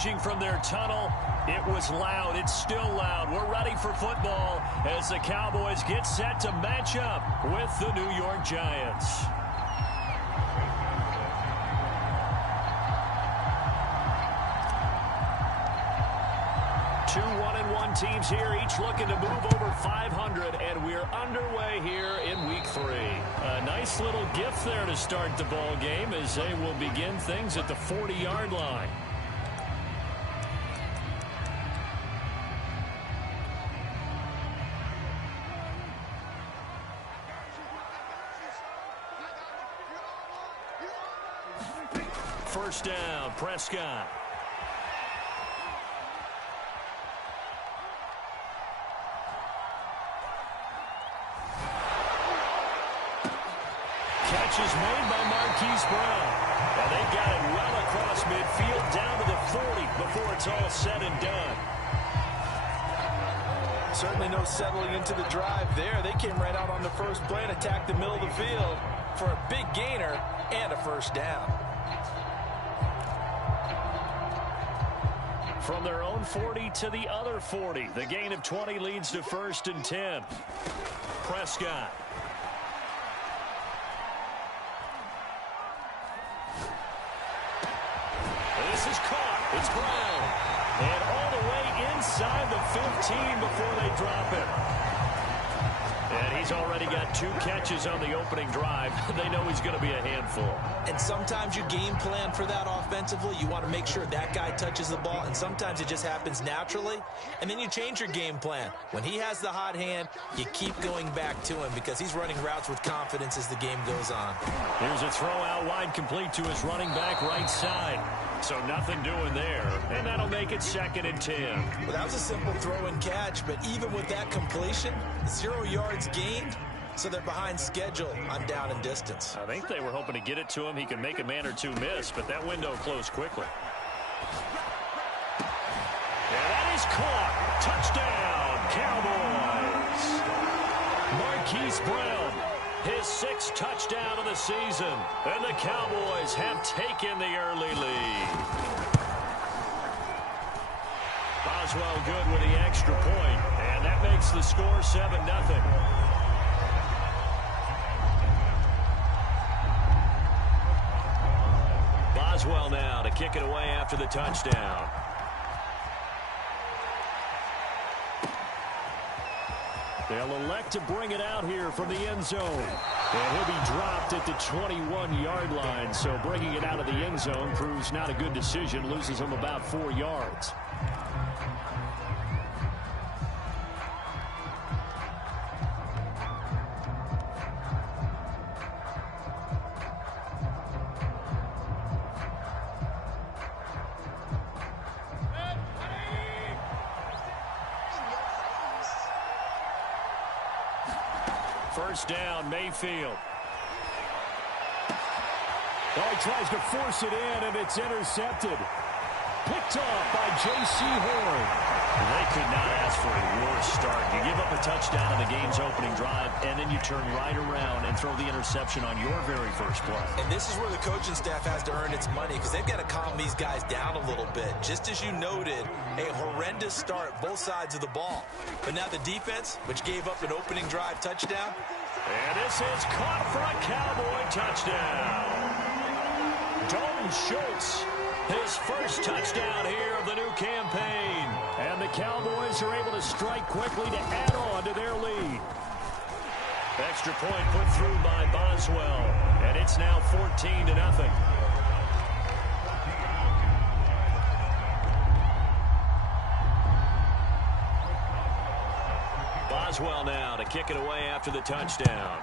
emerging from their tunnel. It was loud. It's still loud. We're ready for football as the Cowboys get set to match up with the New York Giants. Two 1-1 teams here, each looking to move over 500, and we're underway here in Week 3. A nice little gift there to start the ball game as they will begin things at the 40-yard line. First down, Prescott. Catch is made by Marquise Brown. And they got it well across midfield down to the 40 before it's all said and done. Certainly no settling into the drive there. They came right out on the first play and attacked the middle of the field for a big gainer and a first down. From their own 40 to the other 40. The gain of 20 leads to 1st and 10. Prescott. This is caught. It's Brown. And all the way inside the 15 before they drop it. And he's already got 2 catches on the opening drive. They know he's going to be a handful. And sometimes you game plan for that offensively. You want to make sure that guy touches the ball, and sometimes it just happens naturally. And then you change your game plan. When he has the hot hand, you keep going back to him because he's running routes with confidence as the game goes on. Here's a throw out wide complete to his running back right side. So nothing doing there, and that'll make it 2nd and 10. Well, that was a simple throw and catch, but even with that completion, 0 yards gained, so they're behind schedule on down and distance. I think they were hoping to get it to him. He could make a man or two miss, but that window closed quickly. And that is caught. Touchdown, Cowboys. Marquise Brown, his 6th touchdown of the season, and the Cowboys have taken the early lead. Boswell good with the extra point, and that makes the score 7-0. Boswell now to kick it away after the touchdown. They'll elect to bring it out here from the end zone. And he'll be dropped at the 21-yard line. So bringing it out of the end zone proves not a good decision. Loses him about 4 yards. First down, Mayfield. Oh, he tries to force it in, and it's intercepted. Picked off by J.C. Horn. They could not ask for a worse start. You give up a touchdown on the game's opening drive, and then you turn right around and throw the interception on your very first play. And this is where the coaching staff has to earn its money because they've got to calm these guys down a little bit. Just as you noted, a horrendous start both sides of the ball. But now the defense, which gave up an opening drive touchdown. And this is caught for a Cowboy touchdown. Dalton Schultz, his first touchdown here of the new campaign. And the Cowboys are able to strike quickly to add on to their lead. Extra point put through by Boswell. And it's now 14-0. Boswell now to kick it away after the touchdown.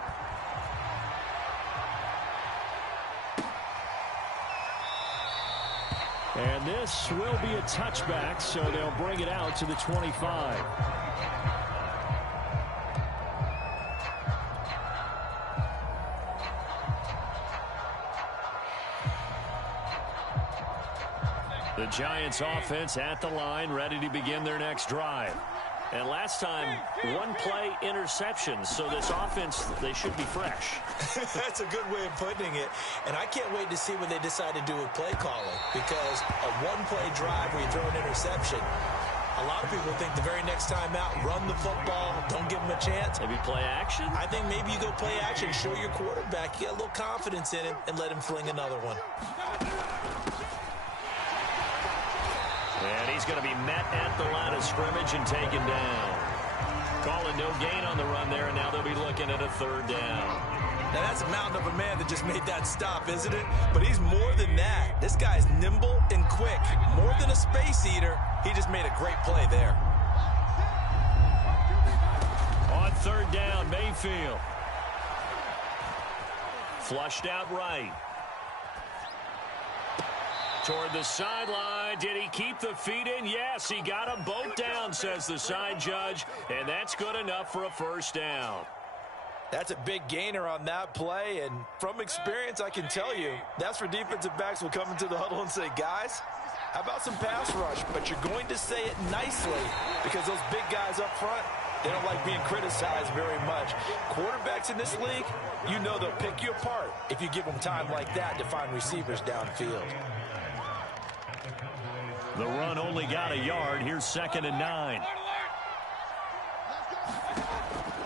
And this will be a touchback, so they'll bring it out to the 25. The Giants offense at the line, ready to begin their next drive. And last time, one-play interception. So this offense, they should be fresh. That's a good way of putting it. And I can't wait to see what they decide to do with play calling, because a one-play drive where you throw an interception, a lot of people think the very next time out, run the football, don't give them a chance. Maybe play action? I think maybe you go play action, show your quarterback, you get a little confidence in him, and let him fling another one. And he's going to be met at the line of scrimmage and taken down. Calling no gain on the run there, and now they'll be looking at a third down. Now, that's a mountain of a man that just made that stop, isn't it? But he's more than that. This guy's nimble and quick. More than a space eater, he just made a great play there. On third down, Mayfield. Flushed out right. Toward the sideline. Did he keep the feet in? Yes, he got them both down, says the side judge. And that's good enough for a first down. That's a big gainer on that play, and from experience, I can tell you, that's where defensive backs will come into the huddle and say, guys, how about some pass rush? But you're going to say it nicely, because those big guys up front, they don't like being criticized very much. Quarterbacks in this league, you know they'll pick you apart if you give them time like that to find receivers downfield. The run only got a yard. Here's 2nd and 9.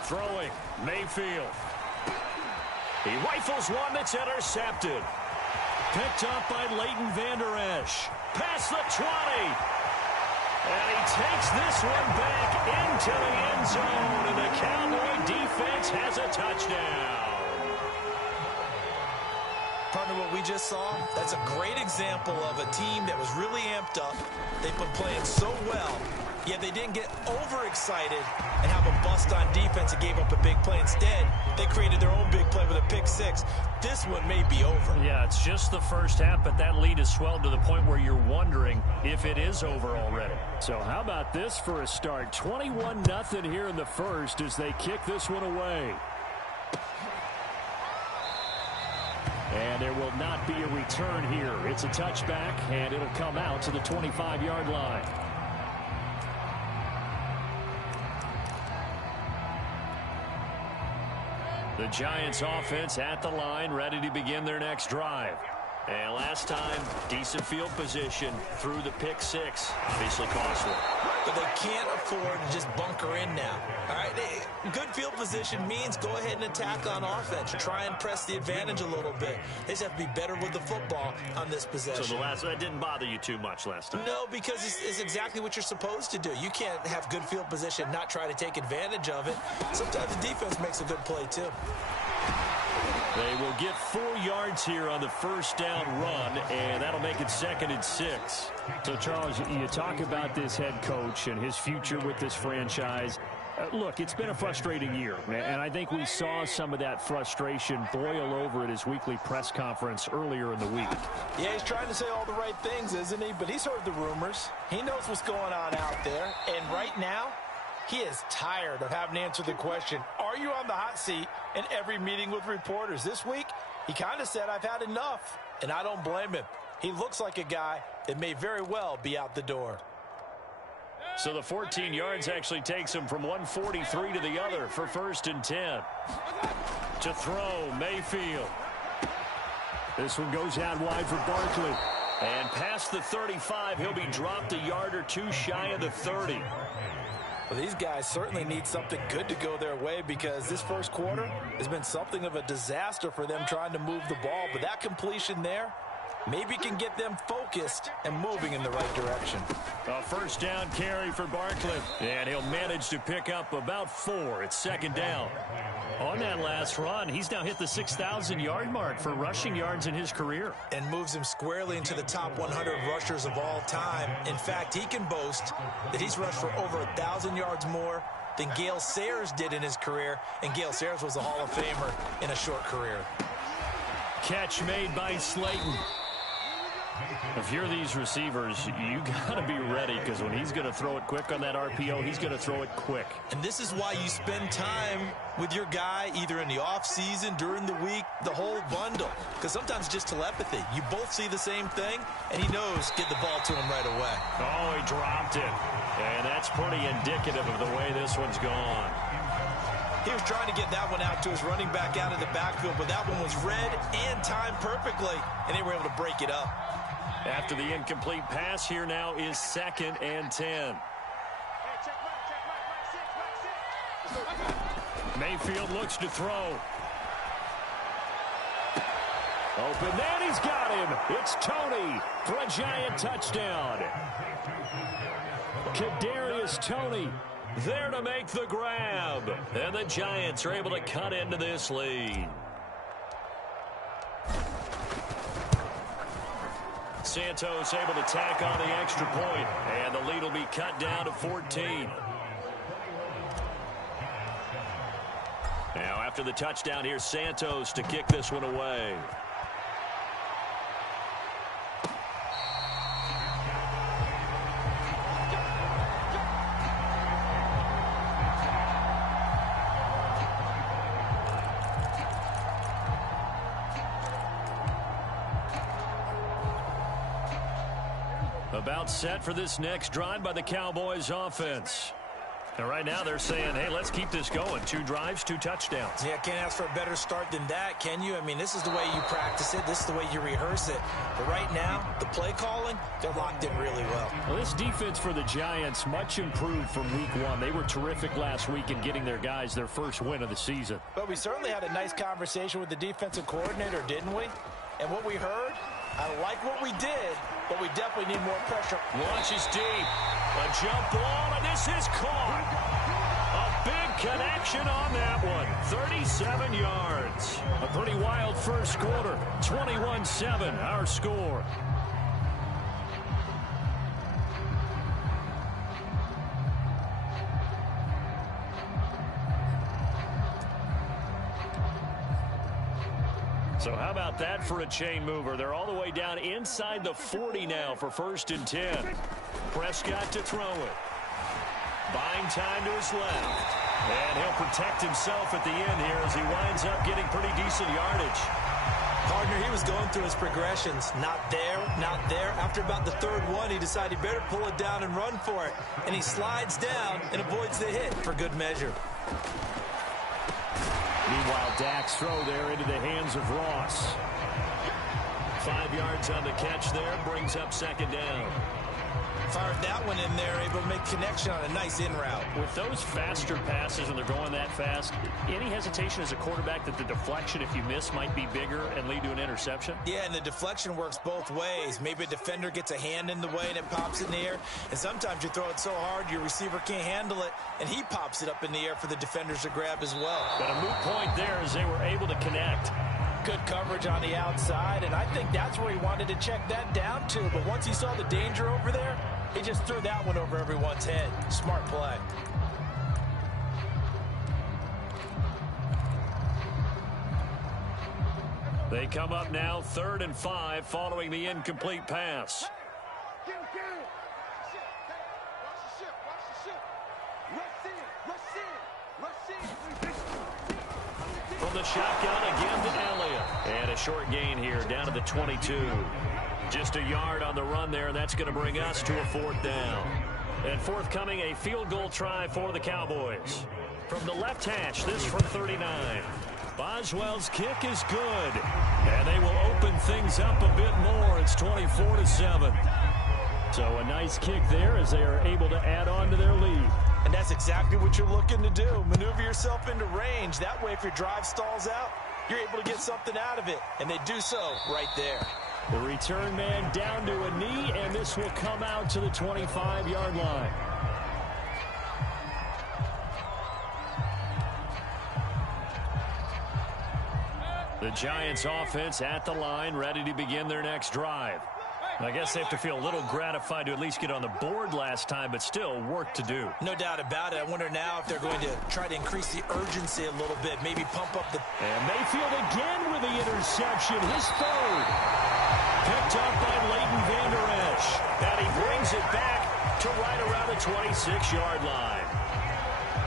Throwing, Mayfield. He rifles one that's intercepted. Picked up by Leighton Vander Esch. Past the 20. And he takes this one back into the end zone. And the Cowboy defense has a touchdown. Partner, what we just saw, that's a great example of a team that was really amped up. They've been playing so well, yet they didn't get overexcited and have a bust on defense and gave up a big play. Instead, they created their own big play with a pick six. This one may be over. Yeah, it's just the first half, but that lead has swelled to the point where you're wondering if it is over already. So how about this for a start? 21-0 here in the first as they kick this one away. And there will not be a return here. It's a touchback, and it'll come out to the 25-yard line. The Giants offense at the line, ready to begin their next drive. And last time, decent field position through the pick six. Obviously costly. But they can't afford to just bunker in now. All right, good field position means go ahead and attack on offense. Try and press the advantage a little bit. They just have to be better with the football on this possession. So that didn't bother you too much last time? No, because it's exactly what you're supposed to do. You can't have good field position, not try to take advantage of it. Sometimes the defense makes a good play too. They will get 4 yards here on the first down run, and that'll make it 2nd and 6. So, Charles, you talk about this head coach and his future with this franchise. Look, it's been a frustrating year, and I think we saw some of that frustration boil over at his weekly press conference earlier in the week. Yeah, he's trying to say all the right things, isn't he? But he's heard the rumors. He knows what's going on out there, and right now, he is tired of having to answer the question, are you on the hot seat in every meeting with reporters? This week, he kind of said, I've had enough, and I don't blame him. He looks like a guy that may very well be out the door. So the 14 yards actually takes him from 143 to the other for 1st and 10. To throw, Mayfield. This one goes out wide for Barkley. And past the 35, he'll be dropped a yard or two shy of the 30. Well, these guys certainly need something good to go their way because this first quarter has been something of a disaster for them trying to move the ball. But that completion there maybe can get them focused and moving in the right direction. A first down carry for Barkley. And he'll manage to pick up about 4. It's 2nd down. On that last run, he's now hit the 6,000-yard mark for rushing yards in his career. And moves him squarely into the top 100 rushers of all time. In fact, he can boast that he's rushed for over 1,000 yards more than Gale Sayers did in his career. And Gale Sayers was a Hall of Famer in a short career. Catch made by Slayton. If you're these receivers, you got to be ready, because when he's going to throw it quick on that RPO, he's going to throw it quick. And this is why you spend time with your guy either in the offseason, during the week, the whole bundle. Because sometimes it's just telepathy. You both see the same thing, and he knows get the ball to him right away. Oh, he dropped it. And that's pretty indicative of the way this one's gone. He was trying to get that one out to his running back out of the backfield, but that one was read and timed perfectly, and they were able to break it up. After the incomplete pass, here now is 2nd and 10. Mayfield looks to throw. Open, then he's got him. It's Tony for a Giant touchdown. Kadarius Toney there to make the grab. And the Giants are able to cut into this lead. Santos able to tack on the extra point, and the lead will be cut down to 14. Now after the touchdown, here's Santos to kick this one away. About set for this next drive by the Cowboys offense. And right now they're saying, hey, let's keep this going. 2 drives, 2 touchdowns. Yeah, can't ask for a better start than that, can you? I mean, this is the way you practice it. This is the way you rehearse it. But right now, the play calling, they're locked in really well. Well, this defense for the Giants, much improved from week 1. They were terrific last week in getting their guys their first win of the season. But we certainly had a nice conversation with the defensive coordinator, didn't we? And what we heard, I like what we did, but we definitely need more pressure. Launches deep. A jump ball, and this is caught. A big connection on that one. 37 yards. A pretty wild first quarter. 21-7, our score. So how about that for a chain mover? They're all the way down inside the 40 now for 1st and 10. Prescott to throw it. Buying time to his left. And he'll protect himself at the end here as he winds up getting pretty decent yardage. Partner, he was going through his progressions. Not there, not there. After about the 3rd one, he decided he better pull it down and run for it. And he slides down and avoids the hit for good measure. Meanwhile, Dak's throw there into the hands of Ross. 5 yards on the catch there, brings up 2nd down. Fired that one in there, able to make connection on a nice in route. With those faster passes and they're going that fast, any hesitation as a quarterback that the deflection, if you miss, might be bigger and lead to an interception? Yeah, and the deflection works both ways. Maybe a defender gets a hand in the way and it pops in the air. And sometimes you throw it so hard your receiver can't handle it, and he pops it up in the air for the defenders to grab as well. But a moot point there as they were able to connect. Good coverage on the outside, and I think that's where he wanted to check that down to. But once he saw the danger over there, he just threw that one over everyone's head. Smart play. They come up now 3rd and 5 following the incomplete pass. From the shotgun again to Elliott. And a short gain here down to the 22. Just a yard on the run there, and that's going to bring us to a 4th down. And forthcoming, a field goal try for the Cowboys. From the left hash, this from 39. Boswell's kick is good. And they will open things up a bit more. It's 24-7. So a nice kick there as they are able to add on to their lead. And that's exactly what you're looking to do. Maneuver yourself into range. That way, if your drive stalls out, you're able to get something out of it. And they do so right there. The return man down to a knee, and this will come out to the 25-yard line. The Giants offense at the line, ready to begin their next drive. I guess they have to feel a little gratified to at least get on the board last time, but still work to do. No doubt about it. I wonder now if they're going to try to increase the urgency a little bit, maybe pump up the... And Mayfield again with the interception, his 3rd. Picked up by Leighton Vander Esch. And he brings it back to right around the 26-yard line.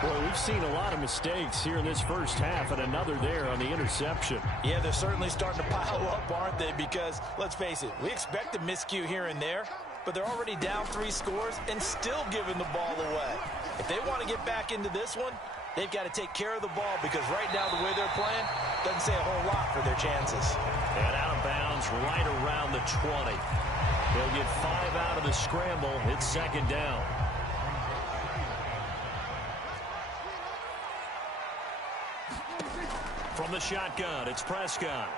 Boy, we've seen a lot of mistakes here in this first half, and another there on the interception. Yeah, they're certainly starting to pile up, aren't they? Because, let's face it, we expect a miscue here and there, but they're already down 3 scores and still giving the ball away. If they want to get back into this one, they've got to take care of the ball, because right now the way they're playing doesn't say a whole lot for their chances. And out of bounds right around the 20. They'll get 5 out of the scramble. It's second down. From the shotgun, it's Prescott.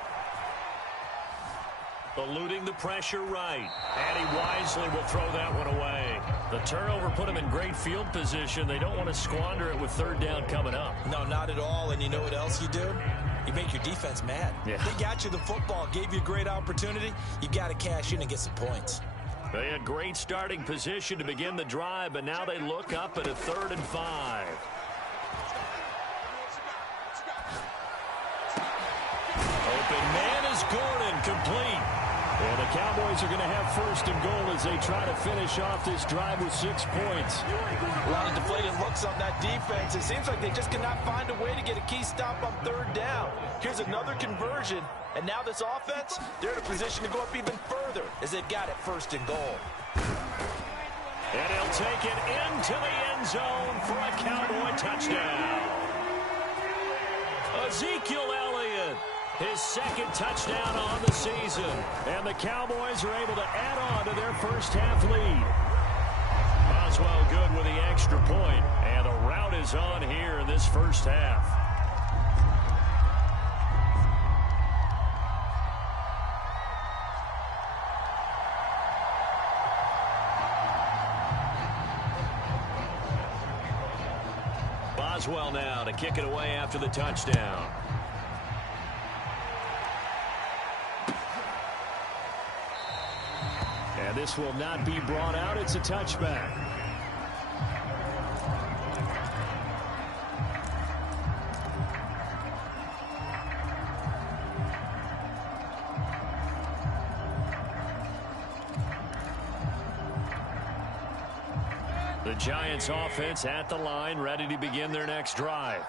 Eluding the pressure right. And he wisely will throw that one away. The turnover put him in great field position. They don't want to squander it with third down coming up. No, not at all. And you know what else you do? You make your defense mad. Yeah. They got you the football, gave you a great opportunity. You got to cash in and get some points. They had great starting position to begin the drive, but now they look up at a 3rd and 5. Open man is Gordon, complete. And the Cowboys are going to have 1st and goal as they try to finish off this drive with 6 points. A lot of deflated looks on that defense. It seems like they just cannot find a way to get a key stop on 3rd down. Here's another conversion, and now this offense, they're in a position to go up even further as they've got it 1st and goal. And he'll take it into the end zone for a Cowboy touchdown. Ezekiel Elliott, his 2nd touchdown on the season. And the Cowboys are able to add on to their first half lead. Boswell good with the extra point. And the route is on here in this first half. Boswell now to kick it away after the touchdown. And this will not be brought out. It's a touchback. The Giants offense at the line, ready to begin their next drive.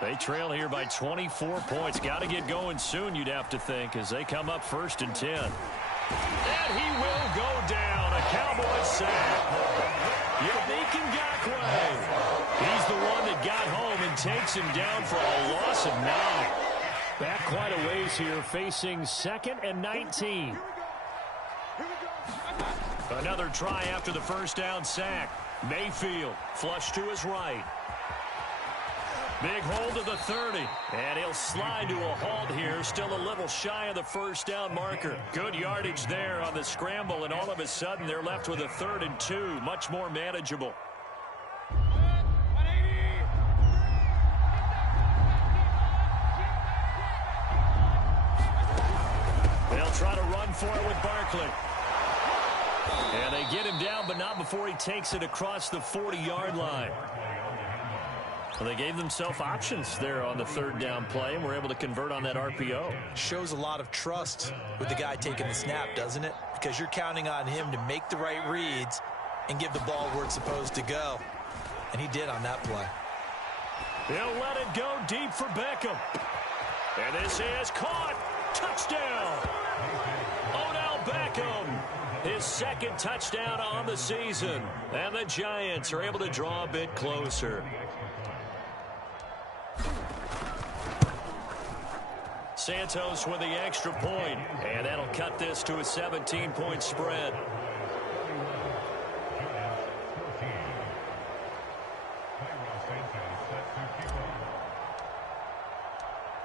They trail here by 24 points. Got to get going soon, you'd have to think, as they come up 1st and 10. And he will go down. A Cowboys sack. Yannick Ngakoue. He's the one that got home and takes him down for a loss of 9. Back quite a ways here, facing 2nd and 19. Another try after the first down sack. Mayfield flush to his right. Big hold to the 30. And he'll slide to a halt here. Still a little shy of the first down marker. Good yardage there on the scramble. And all of a sudden they're left with a 3rd and 2. Much more manageable. They'll try to run for it with Barkley. And they get him down, but not before he takes it across the 40-yard line. Well, they gave themselves options there on the 3rd down play, and were able to convert on that RPO. Shows a lot of trust with the guy taking the snap, doesn't it? Because you're counting on him to make the right reads and give the ball where it's supposed to go. And he did on that play. He'll let it go deep for Beckham. And this is caught. Touchdown. Odell Beckham. His 2nd touchdown on the season. And the Giants are able to draw a bit closer. Santos with the extra point, and that'll cut this to a 17-point spread.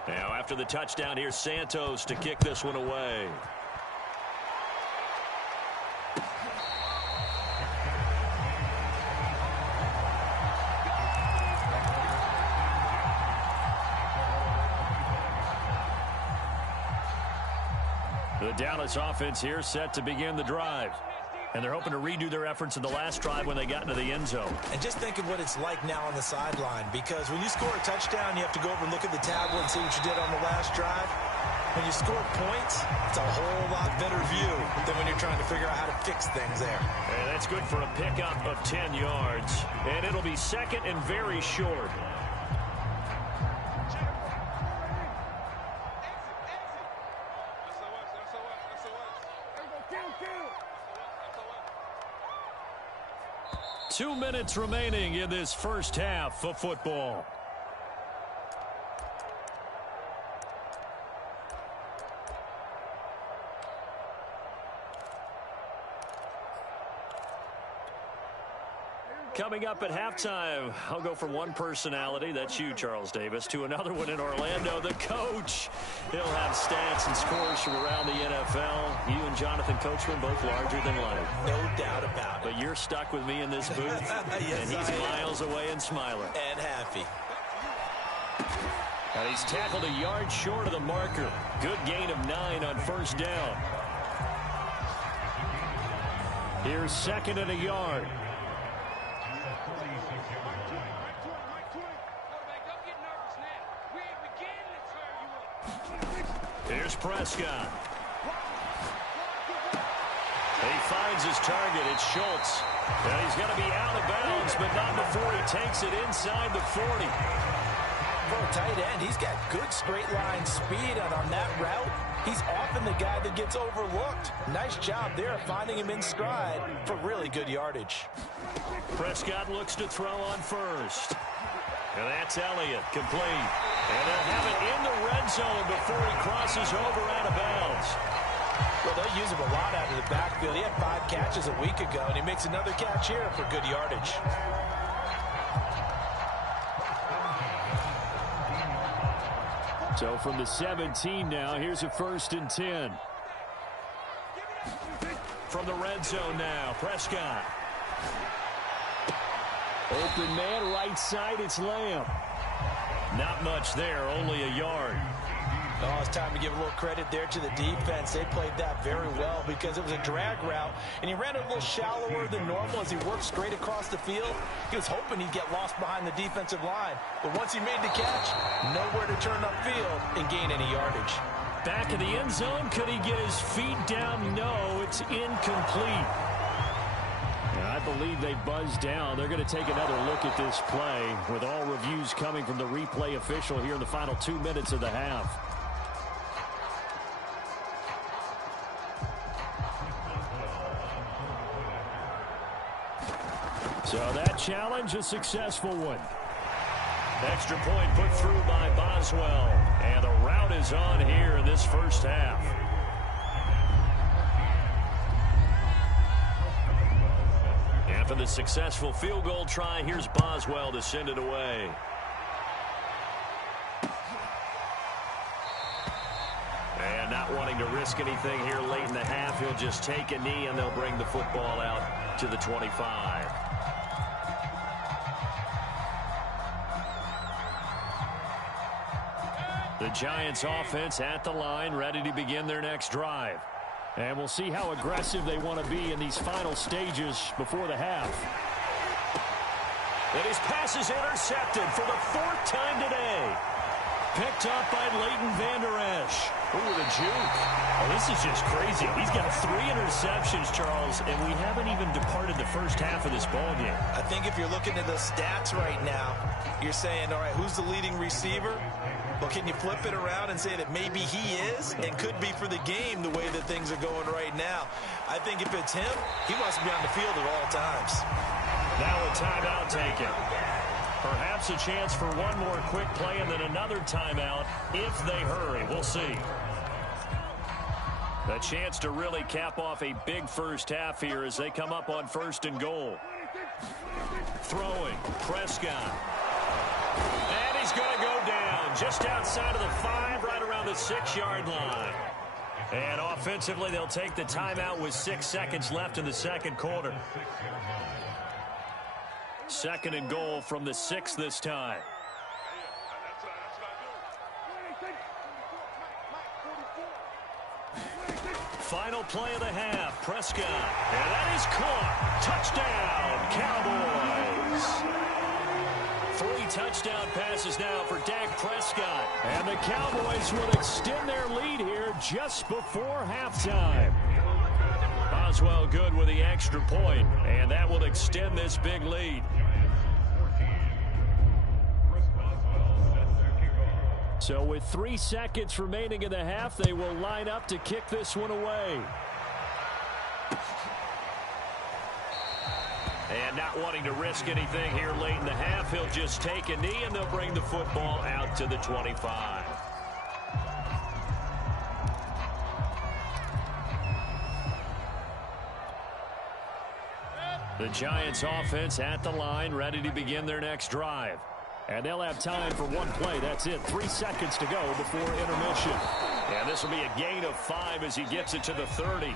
Now after the touchdown, here's Santos to kick this one away. The Dallas offense here set to begin the drive. And they're hoping to redo their efforts in the last drive when they got into the end zone. And just think of what it's like now on the sideline, because when you score a touchdown, you have to go over and look at the tablet and see what you did on the last drive. when you score points, it's a whole lot better view than when you're trying to figure out how to fix things there. And that's good for a pickup of 10 yards. And it'll be second and very short. Two minutes remaining in this first half of football. Coming up at halftime, I'll go from one personality, that's you, Charles Davis, to another one in Orlando, the coach. He'll have stats and scores from around the NFL. You and Jonathan Coachman both larger than life. No doubt about it. But you're stuck with me in this booth, yes, and he's miles away and smiling. And happy. And he's tackled a yard short of the marker. Good gain of 9 on first down. Here's second and a yard. Here's Prescott. He finds his target. It's Schultz. And he's going to be out of bounds, but not before he takes it inside the 40. For a tight end, he's got good straight line speed, and on that route, he's often the guy that gets overlooked. Nice job there finding him in stride for really good yardage. Prescott looks to throw on first. And that's Elliott, complete. And they'll have it in the red zone before he crosses over out of bounds. Well, they'll use him a lot out of the backfield. He had 5 catches a week ago, and he makes another catch here for good yardage. So from the 17 now, here's a 1st and 10. From the red zone now, Prescott. Open man, right side, it's Lamb. Not much there, only a yard. Oh, it's time to give a little credit there to the defense. They played that very well because it was a drag route, and he ran it a little shallower than normal as he worked straight across the field. He was hoping he'd get lost behind the defensive line, but once he made the catch, nowhere to turn upfield and gain any yardage. Back in the end zone, could he get his feet down? No, it's incomplete. I believe they buzzed down. They're going to take another look at this play with all reviews coming from the replay official here in the final 2 minutes of the half. So that challenge, a successful one. Extra point put through by Boswell. And the route is on here in this first half. After the successful field goal try, here's Boswell to send it away. And not wanting to risk anything here late in the half, he'll just take a knee and they'll bring the football out to the 25. The Giants offense at the line, ready to begin their next drive. And we'll see how aggressive they want to be in these final stages before the half. And his pass is intercepted for the 4th time today. Picked up by Leighton Vander Esch. Ooh, the juke. Oh, this is just crazy. He's got 3 interceptions, Charles, and we haven't even departed the first half of this ballgame. I think if you're looking at the stats right now, you're saying, all right, who's the leading receiver? Well, can you flip it around and say that maybe he is and could be for the game the way that things are going right now? I think if it's him, he wants to be on the field at all times. Now a timeout taken. Perhaps a chance for one more quick play and then another timeout if they hurry. We'll see. A chance to really cap off a big first half here as they come up on 1st and goal. Throwing, Prescott. And he's going to go down just outside of the 5, right around the 6-yard line. And offensively, they'll take the timeout with 6 seconds left in the second quarter. 2nd and goal from the 6 this time. Final play of the half, Prescott. And that is caught. Touchdown, Cowboys. 3 touchdown passes is now for Dak Prescott. And the Cowboys will extend their lead here just before halftime. Boswell good with the extra point, and that will extend this big lead. So with 3 seconds remaining in the half, they will line up to kick this one away. And not wanting to risk anything here late in the half, he'll just take a knee, and they'll bring the football out to the 25. The Giants offense at the line, ready to begin their next drive. And they'll have time for one play. That's it. 3 seconds to go before intermission. And this will be a gain of 5 as he gets it to the 30.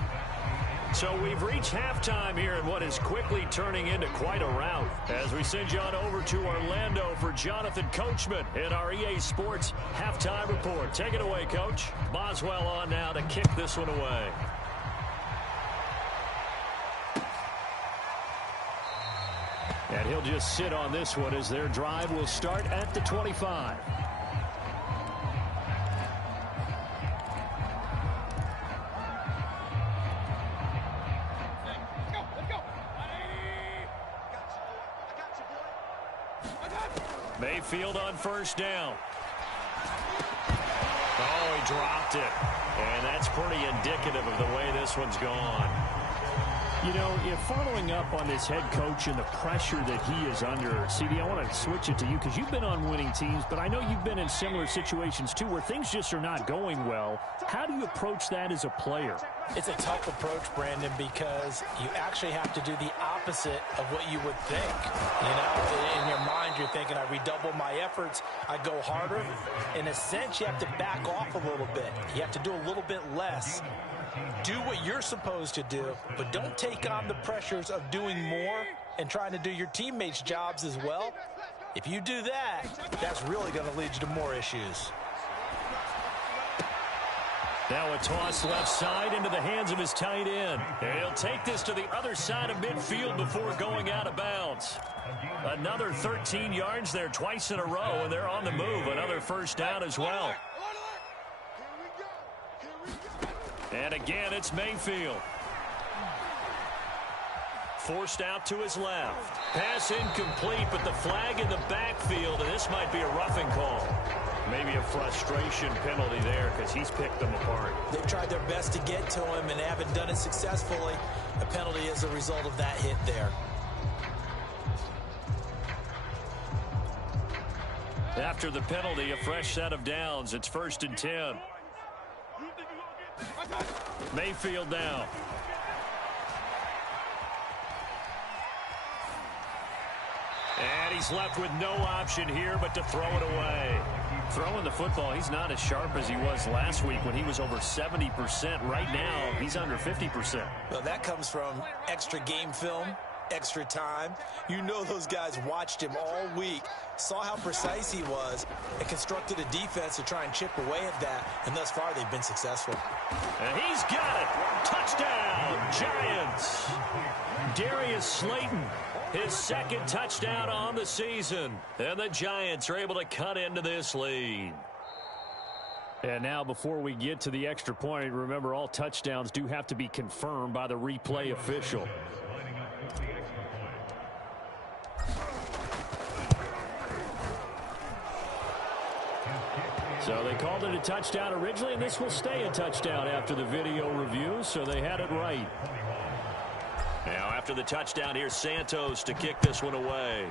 So we've reached halftime here in what is quickly turning into quite a rout. As we send you on over to Orlando for Jonathan Coachman in our EA Sports Halftime Report. Take it away, Coach. Boswell on now to kick this one away. And he'll just sit on this one as their drive will start at the 25. Mayfield on first down. Oh, he dropped it. And that's pretty indicative of the way this one's gone. You know, if following up on this head coach and the pressure that he is under, CD, I want to switch it to you because you've been on winning teams, but I know you've been in similar situations too where things just are not going well. How do you approach that as a player? It's a tough approach, Brandon, because you actually have to do the opposite of what you would think. You know, in your mind, you're thinking, I redouble my efforts, I go harder. In a sense, you have to back off a little bit. You have to do a little bit less. Do what you're supposed to do, but don't take on the pressures of doing more and trying to do your teammates' jobs as well. If you do that, that's really going to lead you to more issues. Now a toss left side into the hands of his tight end. And he'll take this to the other side of midfield before going out of bounds. Another 13 yards there twice in a row, and they're on the move. Another first down as well. And again, it's Mayfield. Forced out to his left. Pass incomplete, but the flag in the backfield, and this might be a roughing call. Maybe a frustration penalty there because he's picked them apart. They've tried their best to get to him and haven't done it successfully. A penalty is a result of that hit there. After the penalty, a fresh set of downs. It's 1st and 10. Mayfield now. And he's left with no option here but to throw it away. Throwing the football, he's not as sharp as he was last week when he was over 70%. Right now, he's under 50%. Well, that comes from extra game film, extra time. You know those guys watched him all week, saw how precise he was, and constructed a defense to try and chip away at that. And thus far, they've been successful. And he's got it. Touchdown, Giants. Darius Slayton, his second touchdown on the season. And the Giants are able to cut into this lead. And now before we get to the extra point, remember all touchdowns do have to be confirmed by the replay official. So they called it a touchdown originally, and this will stay a touchdown after the video review, so they had it right. Now after the touchdown, here's Santos to kick this one away.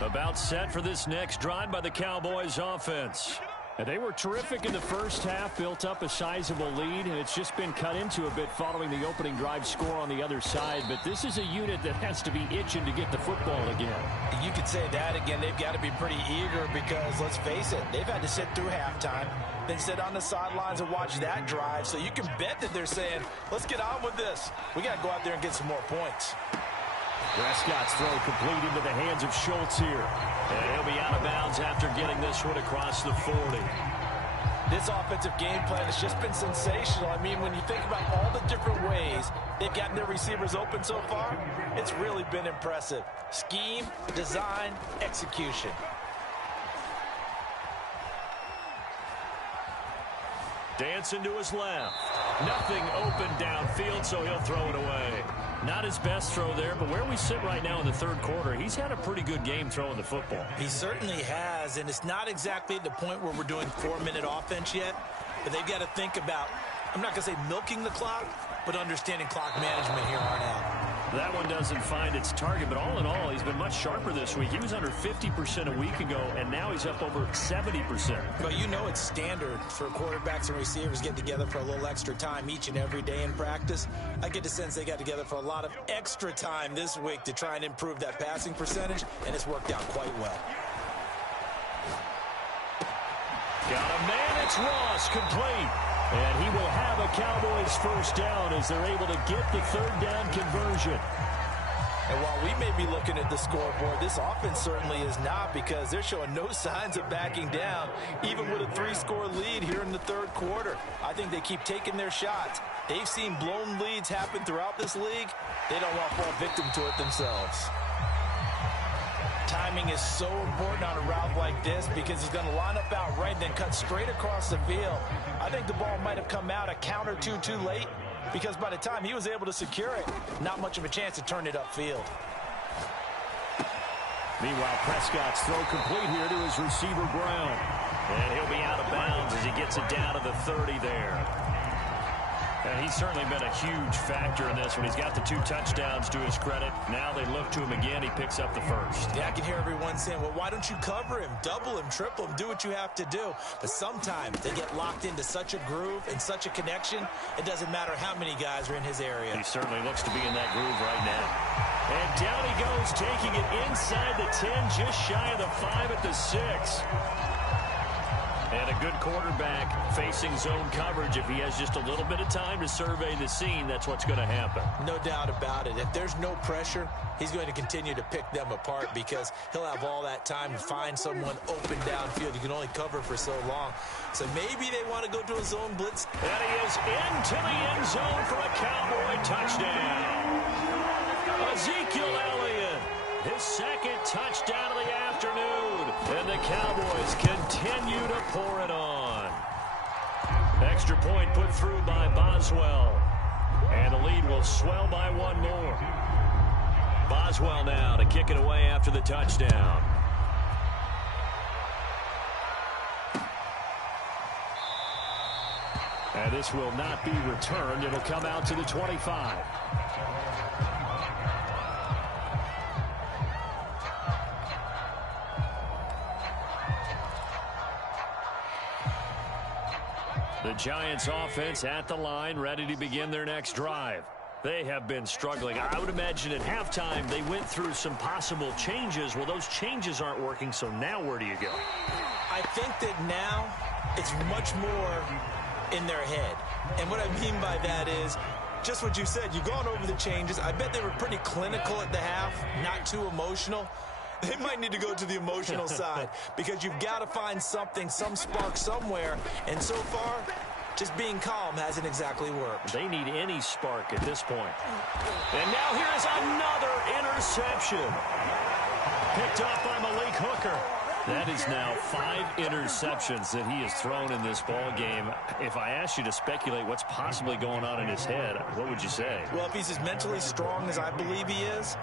About set for this next drive by the Cowboys offense. And they were terrific in the first half, built up a sizable lead, and it's just been cut into a bit following the opening drive score on the other side. But this is a unit that has to be itching to get the football again. You could say that again. They've got to be pretty eager because, let's face it, they've had to sit through halftime, then sit on the sidelines and watch that drive. So you can bet that they're saying, let's get on with this. We got to go out there and get some more points. Prescott's throw complete into the hands of Schultz here. And he'll be out of bounds after getting this one across the 40. This offensive game plan has just been sensational. I mean, when you think about all the different ways they've gotten their receivers open so far, it's really been impressive. Scheme, design, execution. Dancing to his left. Nothing open downfield, so he'll throw it away. Not his best throw there, but where we sit right now in the third quarter, he's had a pretty good game throwing the football. He certainly has, and it's not exactly at the point where we're doing 4-minute offense yet, but they've got to think about, I'm not going to say milking the clock, but understanding clock management here on out. That one doesn't find its target, but all in all, he's been much sharper this week. He was under 50% a week ago, and now he's up over 70%. Well, you know it's standard for quarterbacks and receivers getting together for a little extra time each and every day in practice. I get the sense they got together for a lot of extra time this week to try and improve that passing percentage, and it's worked out quite well. Got a man, it's Ross, complete. And he will have a Cowboys first down as they're able to get the third down conversion. And while we may be looking at the scoreboard, this offense certainly is not, because they're showing no signs of backing down, even with a 3-score lead here in the third quarter. I think they keep taking their shots. They've seen blown leads happen throughout this league. They don't want to fall victim to it themselves. Timing is so important on a route like this, because he's going to line up out right and then cut straight across the field. I think the ball might have come out a count or two too late, because by the time he was able to secure it, not much of a chance to turn it upfield. Meanwhile, Prescott's throw complete here to his receiver, Brown. And he'll be out of bounds as he gets it down to the 30 there. And he's certainly been a huge factor in this one. He's got the 2 touchdowns to his credit. Now they look to him again. He picks up the first. Yeah, I can hear everyone saying, well, why don't you cover him, double him, triple him, do what you have to do. But sometimes they get locked into such a groove and such a connection, it doesn't matter how many guys are in his area. He certainly looks to be in that groove right now. And down he goes, taking it inside the 10, just shy of the 5 at the 6. And a good quarterback facing zone coverage. If he has just a little bit of time to survey the scene, that's what's going to happen. No doubt about it. If there's no pressure, he's going to continue to pick them apart, because he'll have all that time to find someone open downfield. You can only cover for so long. So maybe they want to go to a zone blitz. And he is into the end zone for a Cowboy touchdown. Ezekiel Elliott, his second touchdown of the afternoon. And the Cowboys continue to pour it on. Extra point put through by Boswell. And the lead will swell by one more. Boswell now to kick it away after the touchdown. And this will not be returned. It'll come out to the 25. The Giants offense at the line, ready to begin their next drive. They have been struggling. I would imagine at halftime they went through some possible changes. Well, those changes aren't working, so now where do you go? I think that now it's much more in their head. And what I mean by that is just what you said. You've gone over the changes. I bet they were pretty clinical at the half, not too emotional. They might need to go to the emotional side, because you've got to find something, some spark somewhere. And so far, just being calm hasn't exactly worked. They need any spark at this point. And now here is another interception. Picked up by Malik Hooker. That is now 5 interceptions that he has thrown in this ball game. If I asked you to speculate what's possibly going on in his head, what would you say? Well, if he's as mentally strong as I believe he is,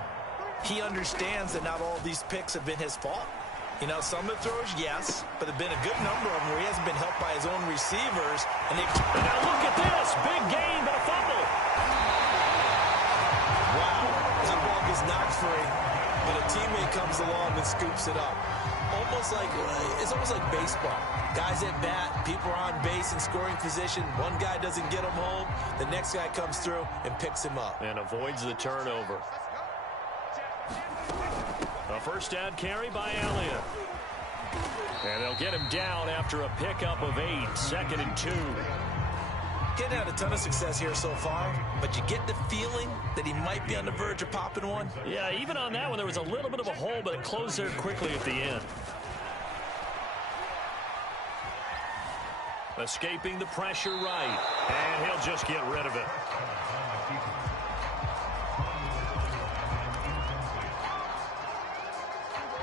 he understands that not all these picks have been his fault. You know, some of the throws, yes, but there have been a good number of them where he hasn't been helped by his own receivers. And now look at this. Big gain, but a fumble. Wow. That ball gets knocked free, but a teammate comes along and scoops it up. It's almost like baseball. Guys at bat, people are on base in scoring position. One guy doesn't get him home. The next guy comes through and picks him up. And avoids the turnover. A first down carry by Elliott. And they'll get him down after a pickup of 8, 2nd and 2. Getting had a ton of success here so far, but you get the feeling that he might be on the verge of popping one. Yeah, even on that one, there was a little bit of a hole, but it closed there quickly at the end. Escaping the pressure right, and he'll just get rid of it.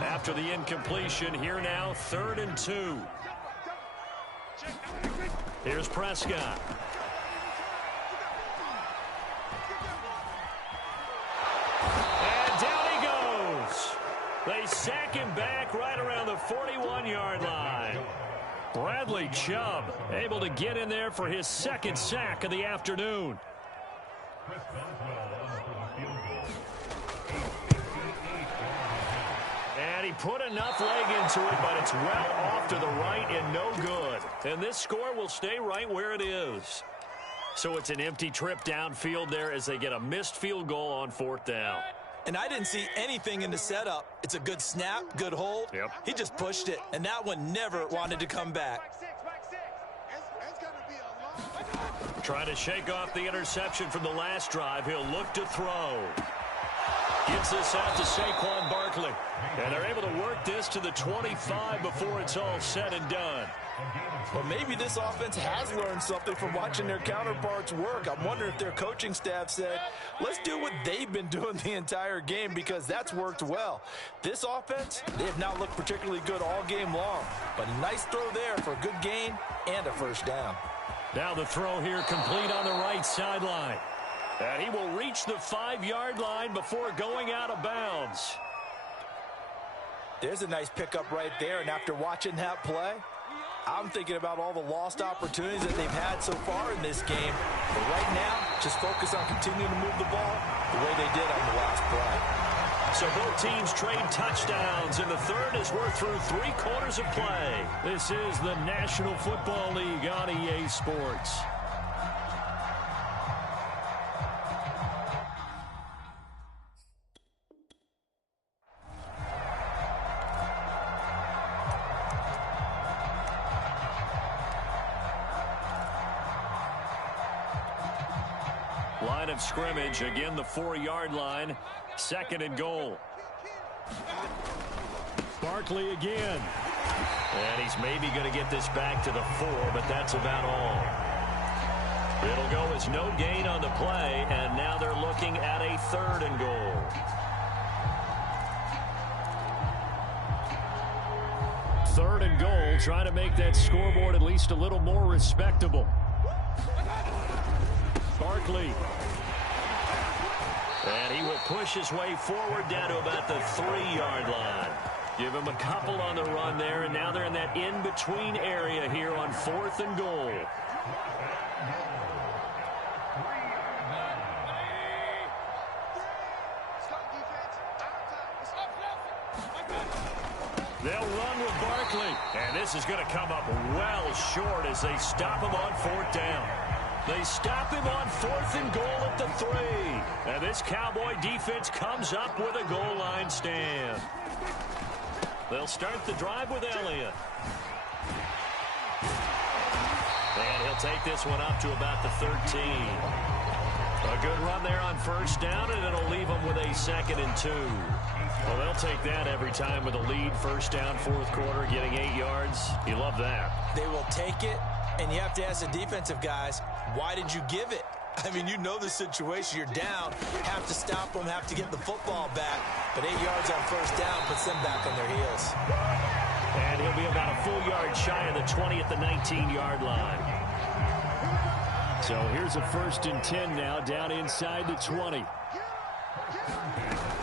After the incompletion, here now, 3rd and 2. Here's Prescott. And down he goes. They sack him back right around the 41-yard line. Bradley Chubb able to get in there for his 2nd sack of the afternoon. And he put enough leg into it, but it's well off to the right and no good. And this score will stay right where it is. So it's an empty trip downfield there as they get a missed field goal on 4th down. And I didn't see anything in the setup. It's a good snap, good hold. Yep. He just pushed it, and that one never wanted to come back. Trying to shake off the interception from the last drive. He'll look to throw. Gets this out to Saquon Barkley. And they're able to work this to the 25 before it's all said and done. Well, maybe this offense has learned something from watching their counterparts work. I'm wondering if their coaching staff said, let's do what they've been doing the entire game, because that's worked well. This offense, they have not looked particularly good all game long. But a nice throw there for a good gain and a 1st down. Now the throw here complete on the right sideline. And he will reach the 5-yard line before going out of bounds. There's a nice pickup right there, and after watching that play, I'm thinking about all the lost opportunities that they've had so far in this game. But right now, just focus on continuing to move the ball the way they did on the last play. So both teams trade touchdowns, and the 3rd as we're through 3 quarters of play. This is the National Football League on EA Sports. Line of scrimmage, again the 4-yard line, 2nd and goal. Barkley again. And he's maybe going to get this back to the 4, but that's about all. It'll go as no gain on the play, and now they're looking at a 3rd and goal. Third and goal, trying to make that scoreboard at least a little more respectable. Barkley. And he will push his way forward down to about the 3-yard line. Give him a couple on the run there, and now they're in that in-between area here on 4th and goal. They'll run with Barkley, and this is going to come up well short as they stop him on 4th down. They stop him on 4th and goal at the 3. And this Cowboy defense comes up with a goal line stand. They'll start the drive with Elliott. And he'll take this one up to about the 13. A good run there on 1st down, and it'll leave them with a 2nd and 2. Well, they'll take that every time with a lead. 1st down, 4th quarter, getting 8 yards. You love that. They will take it, and you have to ask the defensive guys, why did you give it? I mean, you know the situation. You're down, have to stop them, have to get the football back. But 8 yards on 1st down puts them back on their heels. And he'll be about a full yard shy of the 20 at the 19-yard line. So here's a 1st and 10 now, down inside the 20.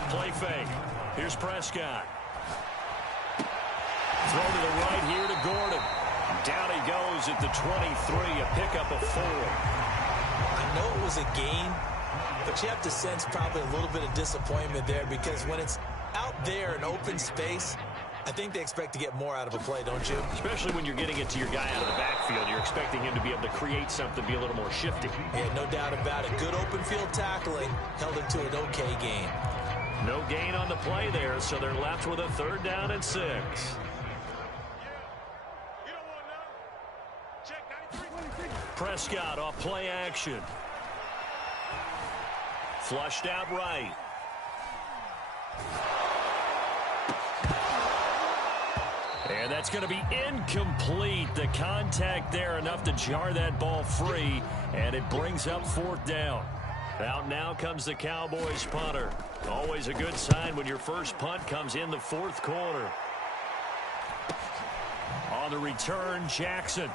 Play fake. Here's Prescott. Throw to the right here to Gordon. Down he goes at the 23, a pickup of 4. I know it was a gain, but you have to sense probably a little bit of disappointment there, because when it's out there in open space, I think they expect to get more out of a play, don't you? Especially when you're getting it to your guy out of the backfield. You're expecting him to be able to create something, be a little more shifty. Yeah, no doubt about it. Good open field tackling held it to an okay gain. No gain on the play there, so they're left with a 3rd down and 6. Prescott off play action. Flushed out right. And that's going to be incomplete. The contact there enough to jar that ball free, and it brings up 4th down. Out now comes the Cowboys punter. Always a good sign when your first punt comes in the 4th quarter. On the return, Jackson.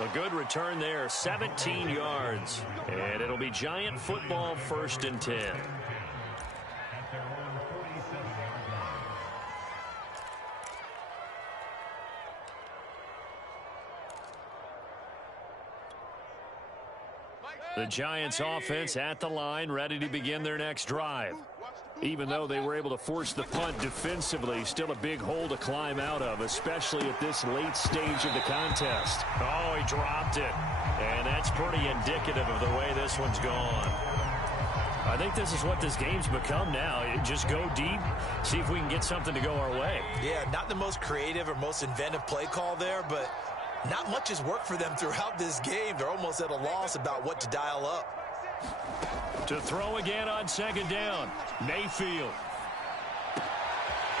A good return there, 17 yards. And it'll be Giant football, 1st and 10. The Giants offense at the line, ready to begin their next drive. Even though they were able to force the punt defensively, still a big hole to climb out of, especially at this late stage of the contest. Oh, he dropped it. And that's pretty indicative of the way this one's gone. I think this is what this game's become now. Just go deep, see if we can get something to go our way. Yeah, not the most creative or most inventive play call there, but not much has worked for them throughout this game. They're almost at a loss about what to dial up. To throw again on 2nd down, Mayfield.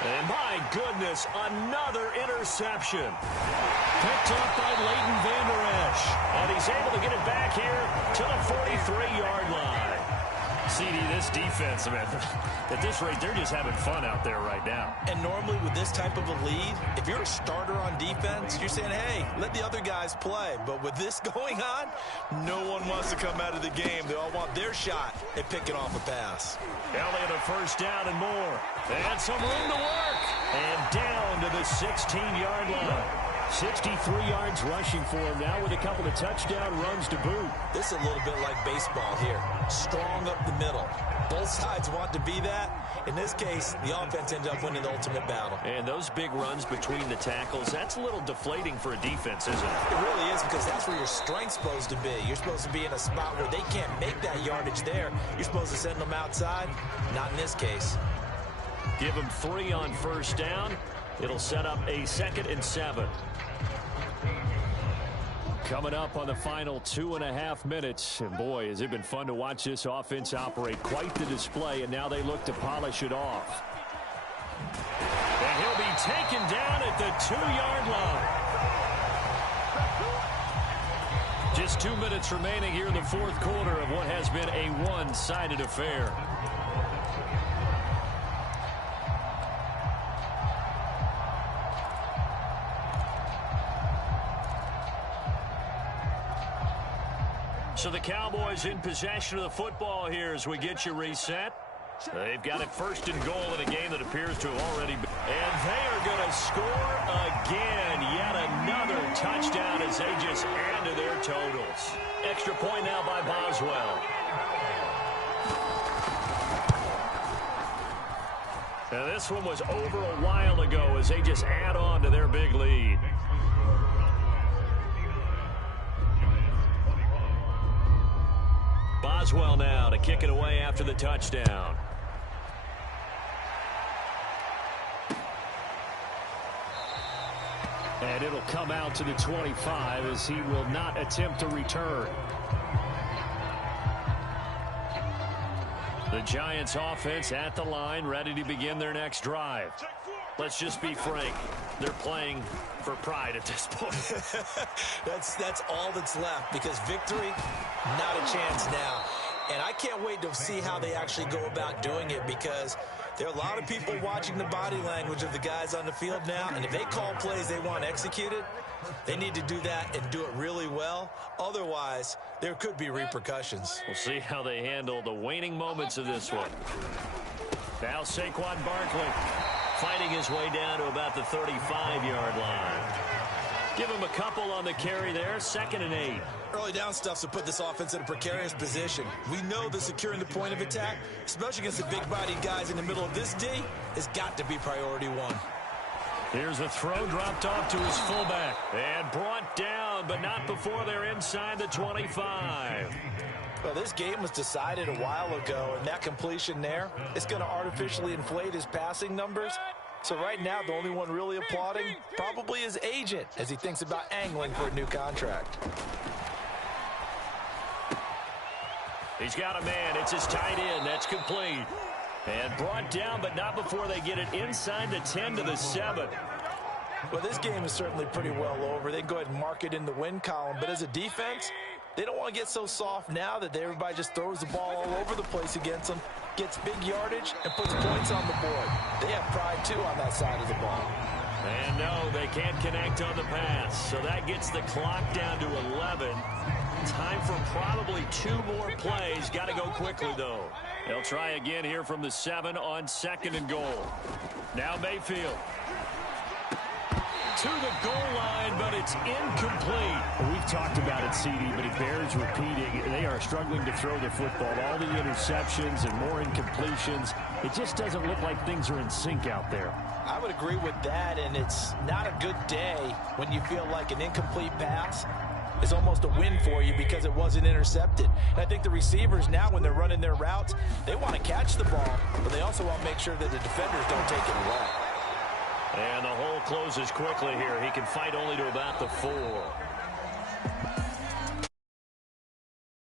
And my goodness, another interception. Picked up by Leighton Vander Esch. And he's able to get it back here to the 43-yard line. CD, this defense, man, at this rate, they're just having fun out there right now. And normally with this type of a lead, if you're a starter on defense, you're saying, hey, let the other guys play. But with this going on, no one wants to come out of the game. They all want their shot at picking off a pass. Elliott a 1st down and more. And some room to work. And down to the 16-yard line. 63 yards rushing for him now with a couple of touchdown runs to boot. This is a little bit like baseball here. Strong up the middle. Both sides want to be that. In this case, the offense ended up winning the ultimate battle. And those big runs between the tackles, that's a little deflating for a defense, isn't it? It really is, because that's where your strength's supposed to be. You're supposed to be in a spot where they can't make that yardage there. You're supposed to send them outside. Not in this case. Give them 3 on 1st down. It'll set up a 2nd and 7. Coming up on the final 2.5 minutes. And boy, has it been fun to watch this offense operate. Quite the display, and now they look to polish it off. And he'll be taken down at the 2-yard line. Just 2 minutes remaining here in the 4th quarter of what has been a one-sided affair. So the Cowboys in possession of the football here as we get you reset. They've got it 1st and goal in a game that appears to have already been. And they are going to score again. Yet another touchdown as they just add to their totals. Extra point now by Boswell. Now this one was over a while ago as they just add on to their big lead. Boswell now to kick it away after the touchdown. And it'll come out to the 25 as he will not attempt to return. The Giants offense at the line, ready to begin their next drive. Let's just be frank. They're playing for pride at this point. That's all that's left, because victory, not a chance now. And I can't wait to see how they actually go about doing it, because there are a lot of people watching the body language of the guys on the field now, and if they call plays they want executed, they need to do that and do it really well. Otherwise, there could be repercussions. We'll see how they handle the waning moments of this one. Now Saquon Barkley fighting his way down to about the 35-yard line. Give him a couple on the carry there, 2nd and 8. Early down stuffs to put this offense in a precarious position. We know that securing the point of attack, especially against the big-bodied guys in the middle of this D, has got to be priority one. Here's a throw dropped off to his fullback. And brought down, but not before they're inside the 25. Well, this game was decided a while ago, and that completion there is going to artificially inflate his passing numbers. So right now, the only one really applauding probably his agent as he thinks about angling for a new contract. He's got a man. It's his tight end. That's complete. And brought down, but not before they get it inside the 10 to the 7. Well, this game is certainly pretty well over. They can go ahead and mark it in the win column. But as a defense, they don't want to get so soft now that everybody just throws the ball all over the place against them, gets big yardage, and puts points on the board. They have pride, too, on that side of the ball. And no, they can't connect on the pass. So that gets the clock down to 11. Time for probably 2 more plays. Got to go quickly, though. They'll try again here from the 7 on 2nd and goal. Now Mayfield. To the goal line, but it's incomplete. Well, we've talked about it, CD, but it bears repeating. They are struggling to throw the football. All the interceptions and more incompletions. It just doesn't look like things are in sync out there. I would agree with that, and it's not a good day when you feel like an incomplete pass is almost a win for you because it wasn't intercepted. And I think the receivers now, when they're running their routes, they want to catch the ball, but they also want to make sure that the defenders don't take it away. And the hole closes quickly here. He can fight only to about the 4.